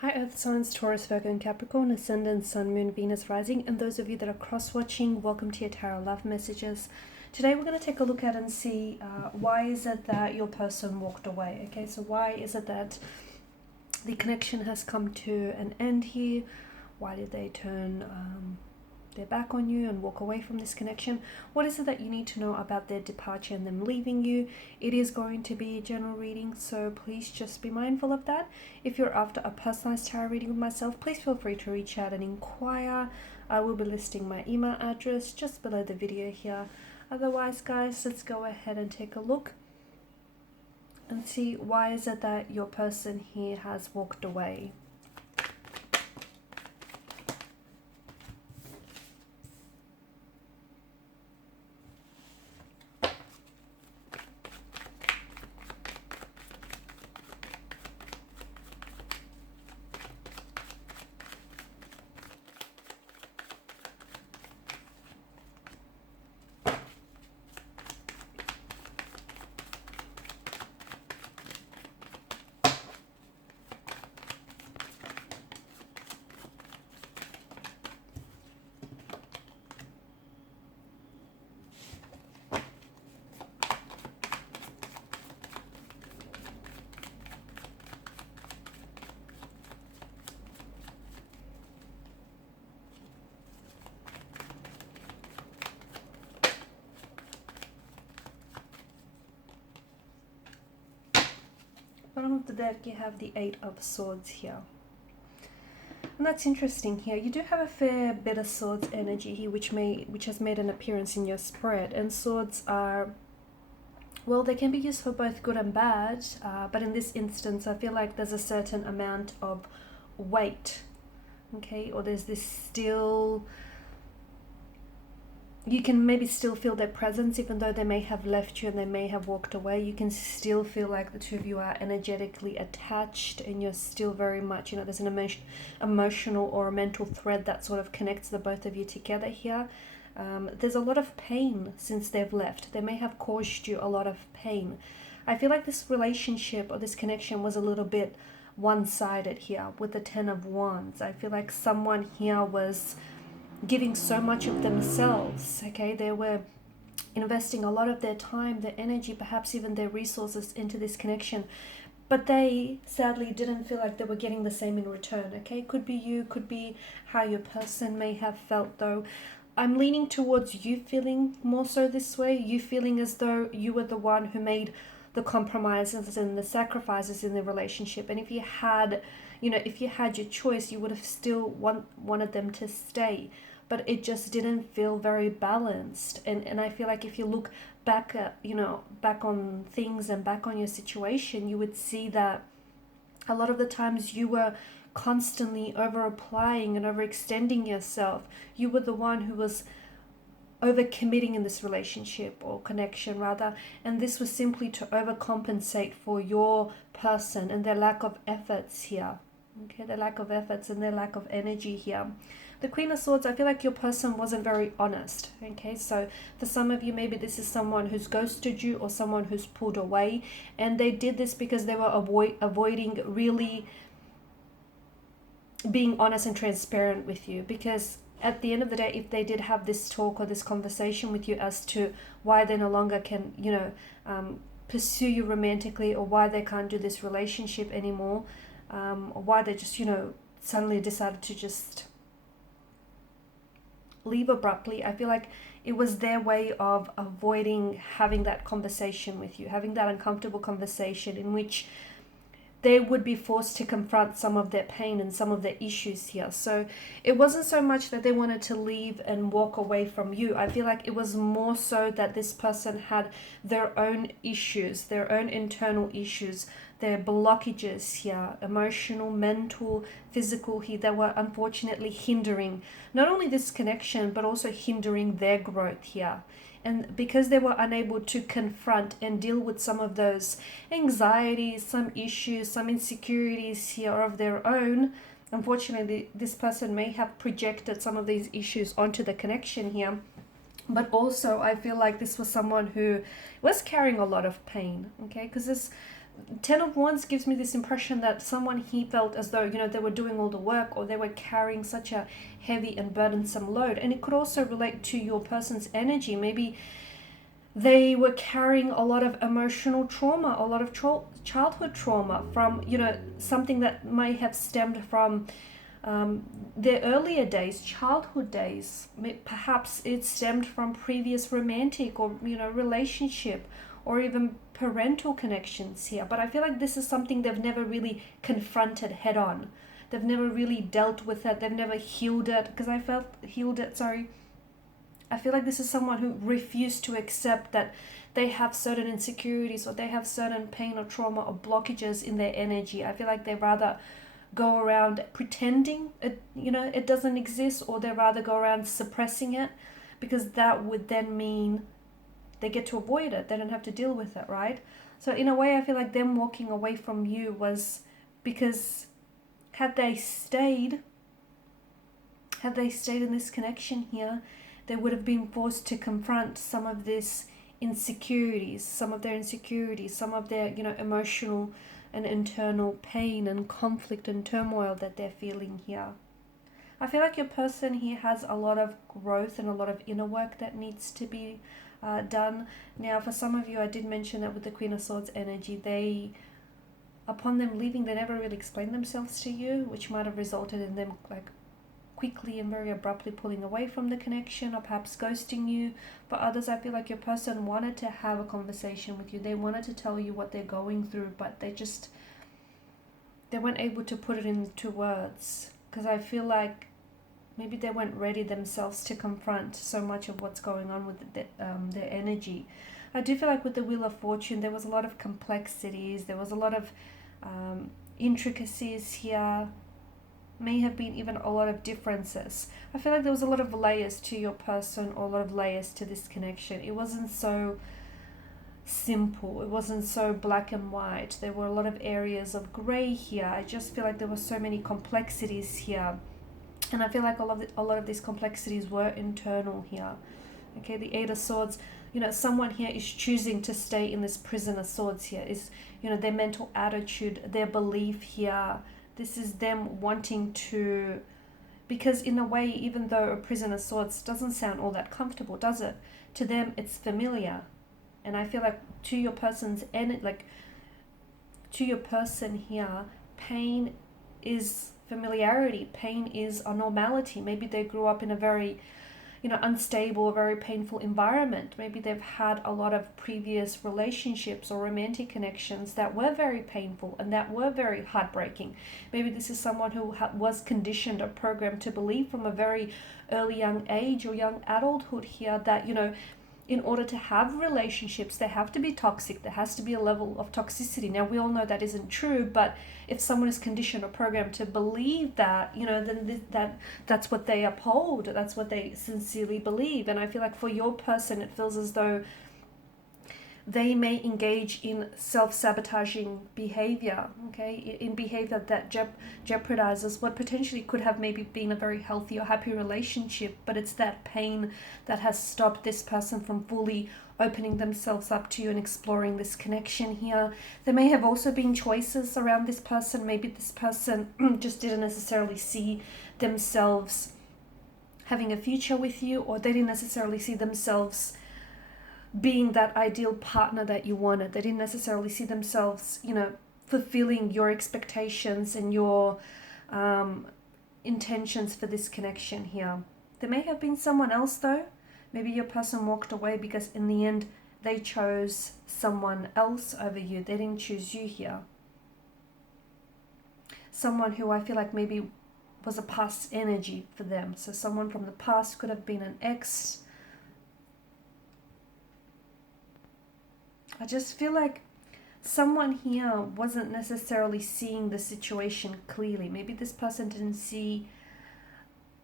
Hi Earth signs, Taurus, Virgo and Capricorn, Ascendant, Sun, Moon, Venus, Rising, and those of you that are cross-watching, welcome to your Tarot Love Messages. Today we're going to take a look at and see why is it that your person walked away, okay? So why is it that the connection has come to an end here? Why did they turn their back on you and walk away from this connection? What is it that you need to know about their departure and them leaving you? It is going to be a general reading, so please just be mindful of that. If you're after a personalized tarot reading with myself, please feel free to reach out and inquire. I will be listing my email address just below the video here. Otherwise, guys, let's go ahead and take a look and see why is it that your person here has walked away. Bottom of the deck, you have the Eight of Swords here. And that's interesting here. You do have a fair bit of Swords energy here, which has made an appearance in your spread. And swords are, well, they can be used for both good and bad. But in this instance, I feel like there's a certain amount of weight, okay? Or there's this still, you can maybe still feel their presence, even though they may have left you and they may have walked away. You can still feel like the two of you are energetically attached and you're still very much, there's an emotional or a mental thread that sort of connects the both of you together here. There's a lot of pain since they've left. They may have caused you a lot of pain. I feel like this relationship or this connection was a little bit one-sided here with the Ten of Wands. I feel like someone here was giving so much of themselves, okay? They were investing a lot of their time, their energy, perhaps even their resources into this connection, but they sadly didn't feel like they were getting the same in return, okay? Could be you, could be how your person may have felt, though. I'm leaning towards you feeling more so this way, you feeling as though you were the one who made the compromises and the sacrifices in the relationship. And if you had, if you had your choice, you would have still wanted them to stay. But it just didn't feel very balanced. And I feel like if you look back at, back on things and back on your situation, you would see that a lot of the times you were constantly over applying and overextending yourself. You were the one who was overcommitting in this relationship or connection rather, and this was simply to overcompensate for your person and their lack of efforts here, okay? Their lack of efforts and their lack of energy here. The Queen of Swords, I feel like your person wasn't very honest, okay? So for some of you, maybe this is someone who's ghosted you or someone who's pulled away, and they did this because they were avoiding really being honest and transparent with you. Because at the end of the day, if they did have this talk or this conversation with you as to why they no longer can, pursue you romantically, or why they can't do this relationship anymore, or why they just, suddenly decided to just leave abruptly, I feel like it was their way of avoiding having that conversation with you, having that uncomfortable conversation in which they would be forced to confront some of their pain and some of their issues here. So it wasn't so much that they wanted to leave and walk away from you. I feel like it was more so that this person had their own issues, their own internal issues, their blockages here, emotional, mental, physical here, that were unfortunately hindering not only this connection, but also hindering their growth here. And because they were unable to confront and deal with some of those anxieties, some issues, some insecurities here of their own, unfortunately, this person may have projected some of these issues onto the connection here. But also, I feel like this was someone who was carrying a lot of pain, okay? Because Ten of Wands gives me this impression that someone he felt as though, they were doing all the work, or they were carrying such a heavy and burdensome load. And it could also relate to your person's energy. Maybe they were carrying a lot of emotional trauma, a lot of childhood trauma from, something that may have stemmed from their earlier days, childhood days. Perhaps it stemmed from previous romantic or, relationship, or even parental connections here. But I feel like this is something they've never really confronted head on. They've never really dealt with it. They've never healed it. I feel like this is someone who refused to accept that they have certain insecurities, or they have certain pain or trauma or blockages in their energy. I feel like they rather go around pretending it doesn't exist, or they rather go around suppressing it, because that would then mean they get to avoid it. They don't have to deal with it, right? So in a way, I feel like them walking away from you was because had they stayed in this connection here, they would have been forced to confront some of this insecurities, some of their emotional and internal pain and conflict and turmoil that they're feeling here. I feel like your person here has a lot of growth and a lot of inner work that needs to be done. Now, for some of you, I did mention that with the Queen of Swords energy, upon them leaving, they never really explained themselves to you, which might have resulted in them quickly and very abruptly pulling away from the connection, or perhaps ghosting you. For others, I feel like your person wanted to have a conversation with you. They wanted to tell you what they're going through, but they weren't able to put it into words, because I feel like maybe they weren't ready themselves to confront so much of what's going on with their energy. I do feel like with the Wheel of Fortune, there was a lot of complexities. There was a lot of intricacies here. May have been even a lot of differences. I feel like there was a lot of layers to your person, or a lot of layers to this connection. It wasn't so simple. It wasn't so black and white. There were a lot of areas of grey here. I just feel like there were so many complexities here. And I feel like a lot of these complexities were internal here. Okay, the Eight of Swords, someone here is choosing to stay in this prison of swords here. Is, their mental attitude, their belief here. This is them wanting to, because in a way, even though a prison of swords doesn't sound all that comfortable, does it? To them, it's familiar. And I feel like to your person's to your person here, pain is familiarity. Pain is a normality. Maybe they grew up in a very unstable, very painful environment. Maybe they've had a lot of previous relationships or romantic connections that were very painful and that were very heartbreaking. Maybe this is someone who was conditioned or programmed to believe from a very early young age or young adulthood here that, in order to have relationships, they have to be toxic. There has to be a level of toxicity. Now, we all know that isn't true, but if someone is conditioned or programmed to believe that, then that's what they uphold. That's what they sincerely believe. And I feel like for your person, it feels as though they may engage in self-sabotaging behavior, okay, in behavior that jeopardizes what potentially could have maybe been a very healthy or happy relationship, but it's that pain that has stopped this person from fully opening themselves up to you and exploring this connection here. There may have also been choices around this person. Maybe this person just didn't necessarily see themselves having a future with you, or they didn't necessarily see themselves being that ideal partner that you wanted. They didn't necessarily see themselves, fulfilling your expectations and your intentions for this connection here. There may have been someone else though. Maybe your person walked away because in the end they chose someone else over you. They didn't choose you here. Someone who I feel like maybe was a past energy for them. So someone from the past, could have been an ex. I just feel like someone here wasn't necessarily seeing the situation clearly. Maybe this person didn't see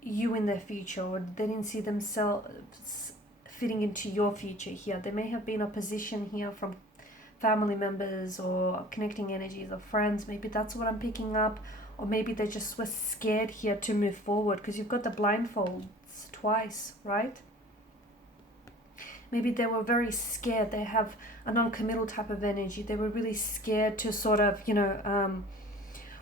you in their future, or they didn't see themselves fitting into your future here. There may have been opposition here from family members or connecting energies of friends. Maybe that's what I'm picking up. Or maybe they just were scared here to move forward, because you've got the blindfolds twice, right? maybe they were very scared. They have a non-committal type of energy. They were really scared to sort of,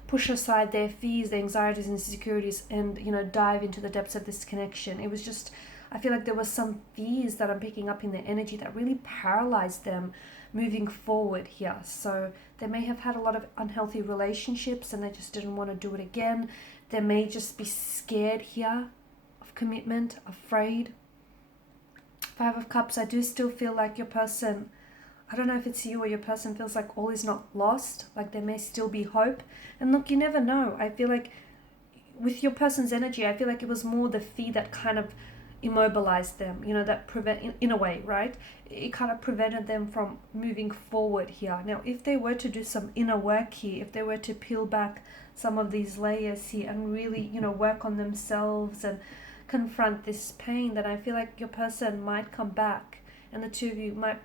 push aside their fears, their anxieties and insecurities, and, dive into the depths of this connection. It was just, I feel like there was some fears that I'm picking up in their energy that really paralyzed them moving forward here. So they may have had a lot of unhealthy relationships and they just didn't want to do it again. They may just be scared here of commitment, afraid. Five of Cups, I do still feel like your person, I don't know if it's you or your person, feels like all is not lost, like there may still be hope. And look, you never know. I feel like with your person's energy, I feel like it was more the fear that kind of immobilized them, that in a way, right? It kind of prevented them from moving forward here. Now, if they were to do some inner work here, if they were to peel back some of these layers here and really, work on themselves and confront this pain, then I feel like your person might come back and the two of you might,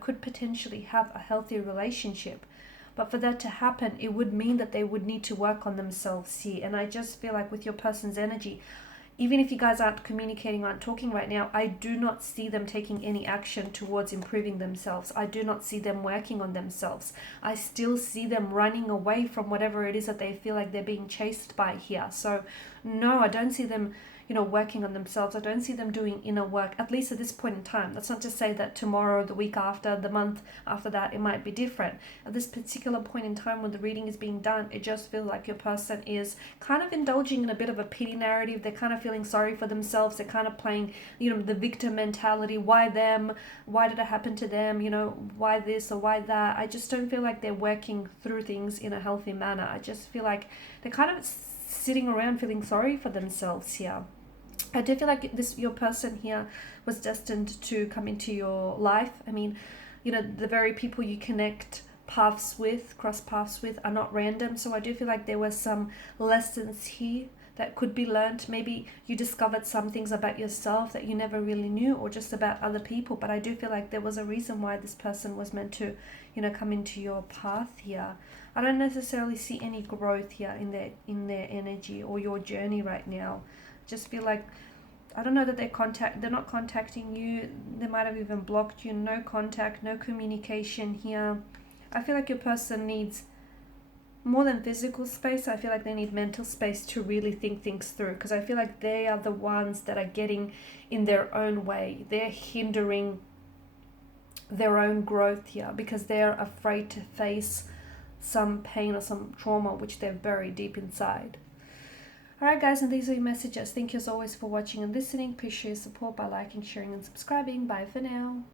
could potentially have a healthy relationship. But for that to happen, it would mean that they would need to work on themselves here. And I just feel like with your person's energy, even if you guys aren't communicating, aren't talking right now, I do not see them taking any action towards improving themselves. I do not see them working on themselves. I still see them running away from whatever it is that they feel like they're being chased by here. So no, I don't see them, working on themselves. I don't see them doing inner work, at least at this point in time. That's not to say that tomorrow, the week after, the month after that, it might be different. At this particular point in time when the reading is being done, it just feels like your person is kind of indulging in a bit of a pity narrative. They're kind of feeling sorry for themselves. They're kind of playing, the victim mentality. Why them? Why did it happen to them? Why this or why that? I just don't feel like they're working through things in a healthy manner. I just feel like they're kind of sitting around feeling sorry for themselves here. I do feel like your person here was destined to come into your life. I mean, the very people you connect cross paths with are not random. So I do feel like there were some lessons here that could be learned. Maybe you discovered some things about yourself that you never really knew, or just about other people. But I do feel like there was a reason why this person was meant to, come into your path here. I don't necessarily see any growth here in their energy or your journey right now. Just feel like, I don't know that they're not contacting you. They might have even blocked you. No contact, no communication here. I feel like your person needs more than physical space. I feel like they need mental space to really think things through, because I feel like they are the ones that are getting in their own way. They're hindering their own growth here because they're afraid to face some pain or some trauma which they've buried deep inside. Alright guys, and these are your messages. Thank you as always for watching and listening. Please show your support by liking, sharing and subscribing. Bye for now.